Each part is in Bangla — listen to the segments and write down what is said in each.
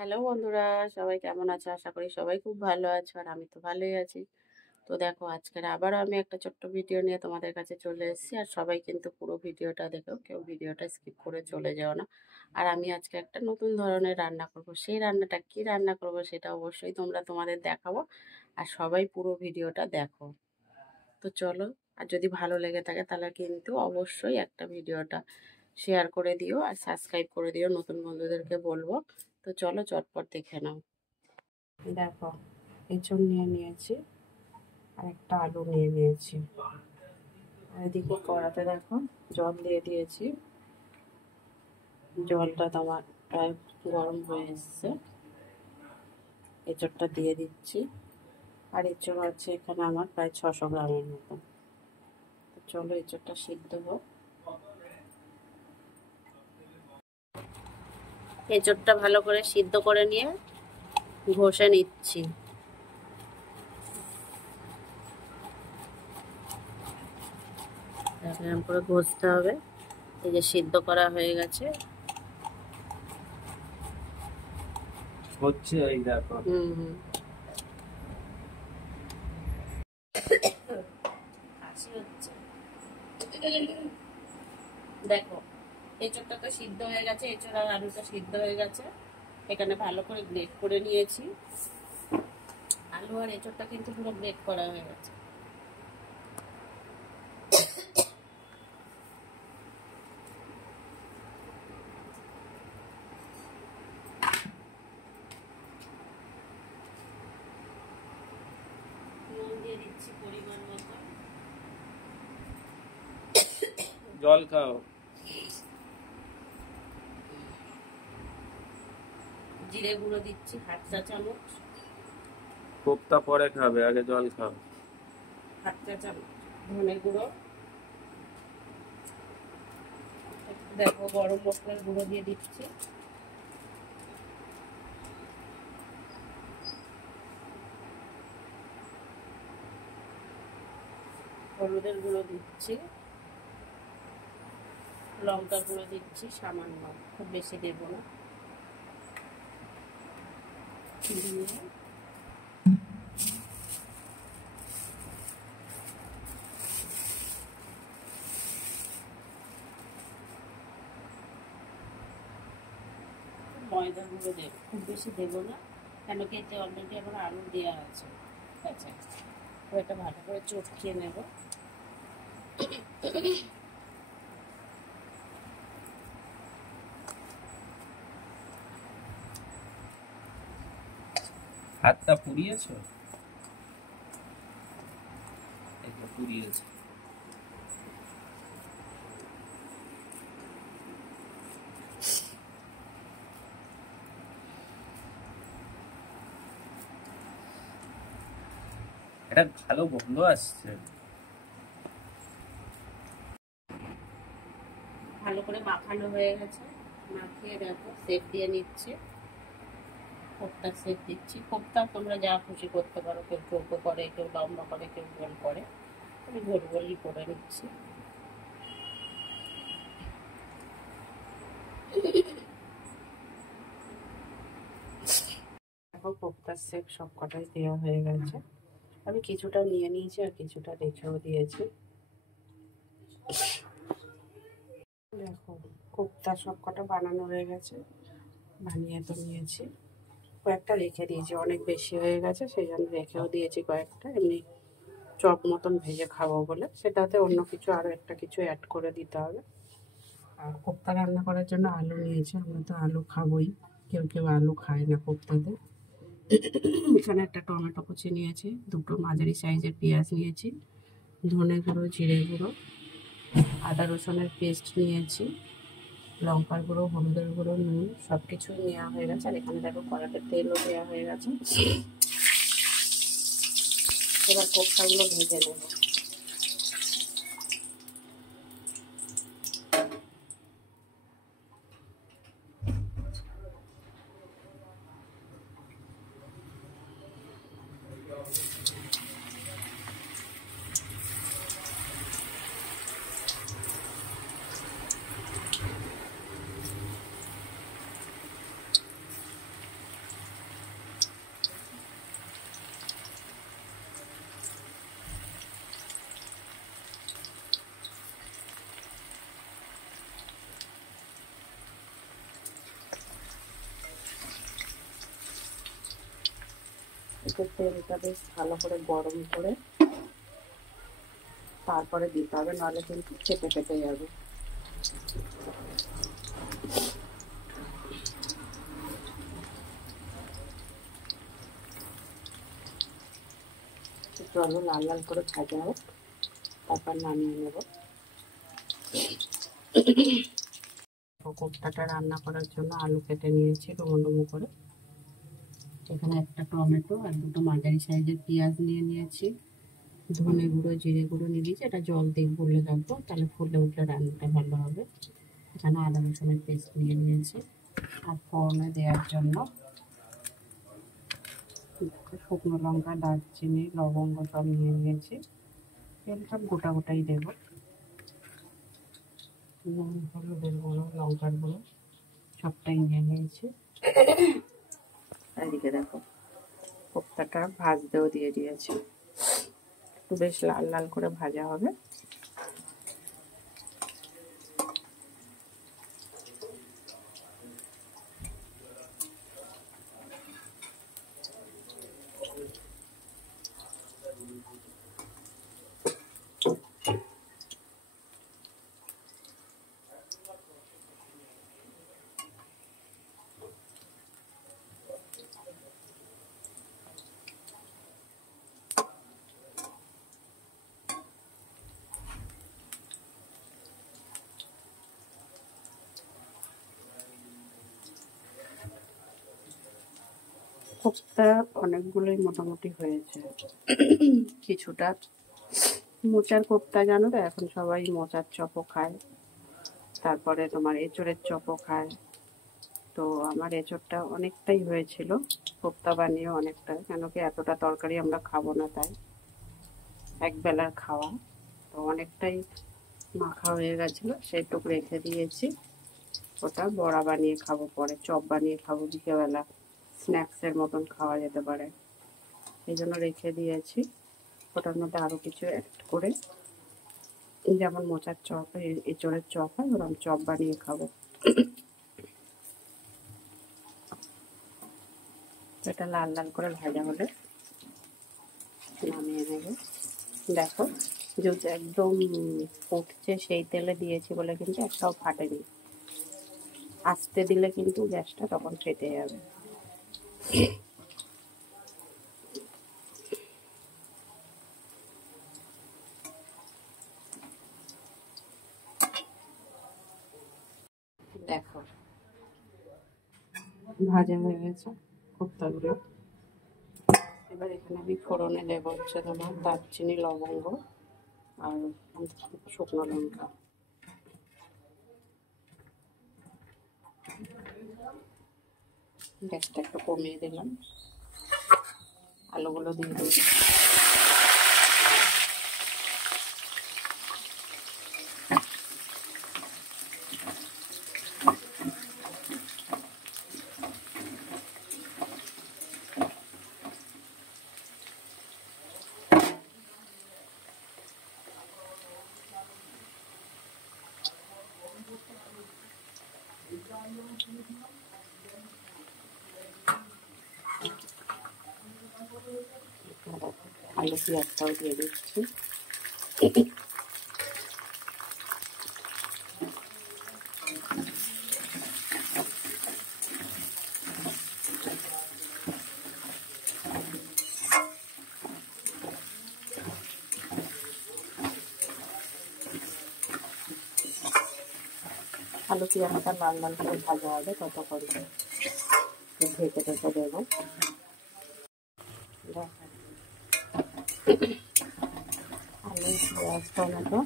হ্যালো বন্ধুরা, সবাই কেমন আছো? আশা করি সবাই খুব ভালো আছো আর আমি তো ভালোই আছি। তো দেখো আজকের আবারও আমি একটা ছোট্ট ভিডিও নিয়ে তোমাদের কাছে চলে এসেছি। আর সবাই কিন্তু পুরো ভিডিওটা দেখো, কেউ ভিডিওটা স্কিপ করে চলে যাও না। আর আমি আজকে একটা নতুন ধরনের রান্না করব, সেই রান্নাটা কি রান্না করব সেটা অবশ্যই তোমাদের দেখাবো। আর সবাই পুরো ভিডিওটা দেখো। তো চলো, আর যদি ভালো লেগে থাকে তাহলে কিন্তু অবশ্যই একটা ভিডিওটা শেয়ার করে দিও আর সাবস্ক্রাইব করে দিও, নতুন বন্ধুদেরকে বলবো। তো চলো চটপট দেখে নাও। দেখো, এঁচড় নিয়ে নিয়েছি আর একটা আলু নিয়ে নিয়েছি। আর এদিকে কড়াতে দেখো জল দিয়ে দিয়েছি। জলটা তোমার প্রায় গরম হয়ে এসছে। এঁচড়টা দিয়ে দিচ্ছি। আর এঁচড় আছে এখানে আমার প্রায় 600 গ্রামের মতো। তো চলো এঁচড়টা সিদ্ধ হোক। এঁচড়টা ভালো করে সিদ্ধ করে নিয়ে ঘষে নিচ্ছি। এরকম করে ঘষতে হবে। এই যে সিদ্ধ করা হয়ে গেছে। হচ্ছে এই দেখো। দেখো এঁচড়টা তো সিদ্ধ হয়ে গেছে, এঁচড় আর আলুটা সিদ্ধ হয়ে গেছে। এখানে ভালো করে গ্রেট করে নিয়েছি। আলু আর এঁচড়টা কিন্তু পুরো গ্রেট করা হয়ে গেছে। নুন দিয়ে দিচ্ছি পরিমাণ মতো। জল খাও। জিরে গুঁড়ো দিচ্ছি 1/2 চা চামচ। কোপ্তা পরে খাবে, আগে জল খাও। 1/2 চা চামচ ধনে গুঁড়ো। দেখো গরম মশলার গুঁড়ো দিয়ে দিচ্ছি। হলুদের গুঁড়ো দিচ্ছি। লঙ্কার গুঁড়ো দিচ্ছি সামান্য, খুব বেশি দেবো না। দিয়ে ময়দা গুঁড়ো দেবো, খুব বেশি দেবো না, কেন কি এতে অলরেডি আমার আলু দেওয়া আছে। ঠিক আছে, তো এটা ভালো করে চটকিয়ে নেব। হাতটা পুড়িয়েছো? এই তো পুড়িয়েছে। এটা ভালো গন্ধ আসছে। ভালো করে মাখানো হয়ে গেছে। মাখিয়ে দেখো সেপ দিয়ে নিচ্ছে। কোপ্তা সেপ দিচ্ছি। কোপ্তা তোমরা যা খুশি করতে পারো, কেউ চৌকো করে, কেউ লম্বা করে, কেউ গোল করে। আমি গোল গোলই করে নিচ্ছি। এখন কোপ্তার সেপ সব কটাই দেওয়া হয়ে গেছে। আমি কিছুটা নিয়ে নিয়েছি আর কিছুটা রেখেও দিয়েছি। দেখো কোপ্তা সব কটা বানানো হয়ে গেছে, বানিয়ে তো নিয়েছি। কয়েকটা রেখে দিয়েছি, অনেক বেশি হয়ে গেছে সেই জন্য রেখেও দিয়েছি কয়েকটা, এমনি চপ মতন ভেজে খাবো বলে। সেটাতে অন্য কিছু আরও একটা কিছু অ্যাড করে দিতে হবে। আর কোপ্তা রান্না করার জন্য আলু নিয়েছি, আমরা তো আলু খাবোই, কেউ কেউ আলু খায় না কোপ্তাতে। এখানে একটা টমেটো কুচি নিয়েছি, দুটো মাঝারি সাইজের পেঁয়াজ নিয়েছি, ধনে গুঁড়ো, জিরে গুঁড়ো, আদা রসুনের পেস্ট নিয়েছি, লঙ্কার গুঁড়ো, হলুদের গুঁড়ো, নুন সব কিছুই নেওয়া হয়ে গেছে। আর এখানে দেখো কড়াতে তেলও দেওয়া হয়ে গেছে। এবার কোপ্তাগুলো ভেজে নেব। একটু তেলটা বেশ ভালো করে গরম করে তারপরে দিতে হবে, নাহলে কিন্তু ফেটে ফেটে যাবে। চলো লাল লাল করে ভাজা হোক, তারপর নামিয়ে নেব। কোপ্তাটা রান্না করার জন্য আলু কেটে নিয়েছি ডুমো ডুমো করে। এখানে একটা টমেটো আর দুটো মাঝারি সাইজের পেঁয়াজ নিয়ে নিয়েছি। ধনে গুঁড়ো জিরে গুঁড়ো নিয়ে দিয়েছি, এটা জল দিয়ে গুলে রাখবো, তাহলে ফুলে উঠলে রান্নাটা ভালো হবে। এখানে আদা রসুনের পেস্ট নিয়ে নিয়েছি। আর ফোড়নে দেওয়ার জন্য শুকনো লঙ্কা, দারচিনি, লবঙ্গ সব নিয়ে নিয়েছি। তেল সব গোটা গোটাই দেবো। হলুদের গুঁড়ো, লঙ্কার গুঁড়ো সবটাই নিয়ে নিয়েছি। এদিকে দেখো কোপ্তাটা ভাজতেও দিয়ে দিয়েছি, একটু বেশ লাল লাল করে ভাজা হবে। কোপ্তা অনেকগুলোই মোটামুটি হয়েছে। কিছুটা মোচার কোপ্তা জানো তো, এখন সবাই মোচার চপও খায়, তারপরে তোমার এঁচোড়ের চপও খায়। তো আমার এঁচোড়টা অনেকটাই হয়েছিল, কোপ্তা বানিয়ে অনেকটা, কেন কি এতটা তরকারি আমরা খাবো না, তাই একবেলার খাওয়া। তো অনেকটাই মাখা হয়ে গেছিলো, সেইটুকু রেখে দিয়েছি। ওটা বড়া বানিয়ে খাবো, পরে চপ বানিয়ে খাবো বিকেলবেলা, স্ন্যাক্সের মতন খাওয়া যেতে পারে, এই জন্য রেখে দিয়েছি। ওটার মধ্যে আরও কিছু অ্যাড করে, যেমন মোচার চপ, এঁচোড়ের চপ হয়, ওরকম চপ বানিয়ে খাবো। এটা লাল লাল করে ভাজা হলে নামিয়ে নেব। দেখো যেহেতু একদম ফুটছে, সেই তেলে দিয়েছি বলে কিন্তু একটাও ফাটেনি। আস্তে দিলে কিন্তু গ্যাসটা তখন ফেটে যাবে। দেখো ভাজা হয়ে গেছে কোপ্তাগুলো। এবার এখানে আমি ফোড়নে দেবো হচ্ছে তোমার দারচিনি, লবঙ্গ আর শুকনো লঙ্কা। গ্যাসটা একটু কমিয়ে দিলাম, আলুগুলো দিয়ে দিই। আলু পেঁয়াজটাও দিয়ে দিচ্ছি। আলু পেঁয়াজটা লাল লাল করে ভাজা হবে ততক্ষণ ঢেকে ঢেকে দেবো। আলু পেঁয়াজ টমেটো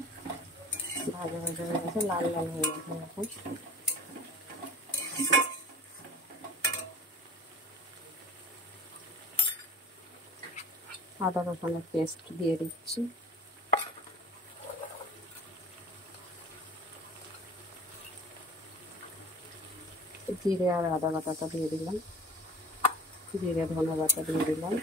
ভাজা ভাজা হয়ে গেছে, লাল লাল হয়ে গেছে এখন। আদা রসুনের পেস্ট দিয়ে দিচ্ছি। জিরে আর আদা বাটাটা দিয়ে দিলাম, জিরে ধনে বাটা দিয়ে দিলাম।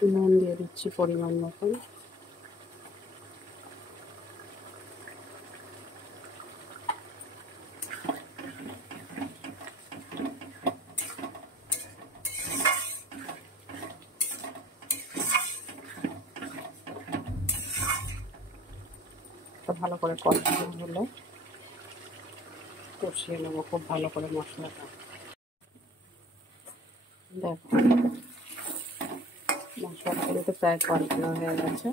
নুন দিয়ে দিচ্ছি পরিমাণ মতন। ভালো করে কষানো হলে কষিয়ে নেবো খুব ভালো করে মশলাটা। দেখো মশলাটা কিন্তু প্রায় কষানো হয়ে গেছে।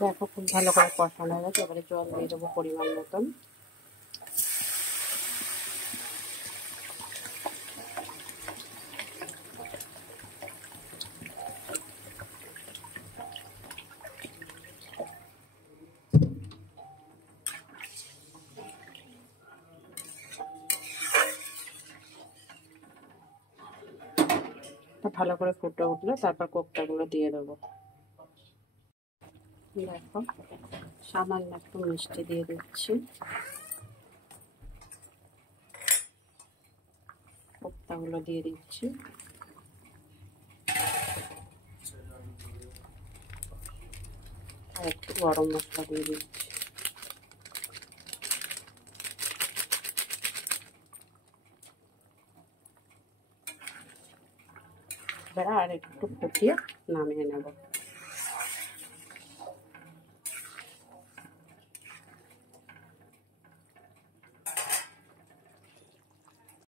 দেখো খুব ভালো করে কষানো হয়ে গেছে। এবারে জল দিয়ে দেবো পরিমাণ মতন। ভালো করে ফুটে উঠলে তারপর কোপ্তাগুলো দিয়ে দেবো। দেখো সামান্য একটু মিষ্টি দিয়ে দিচ্ছি। কোপ্তাগুলো দিয়ে দিচ্ছি। আর একটু গরম মশলা দিয়ে দিচ্ছি। এবার আর একটু ফুটিয়ে নামিয়ে নেব।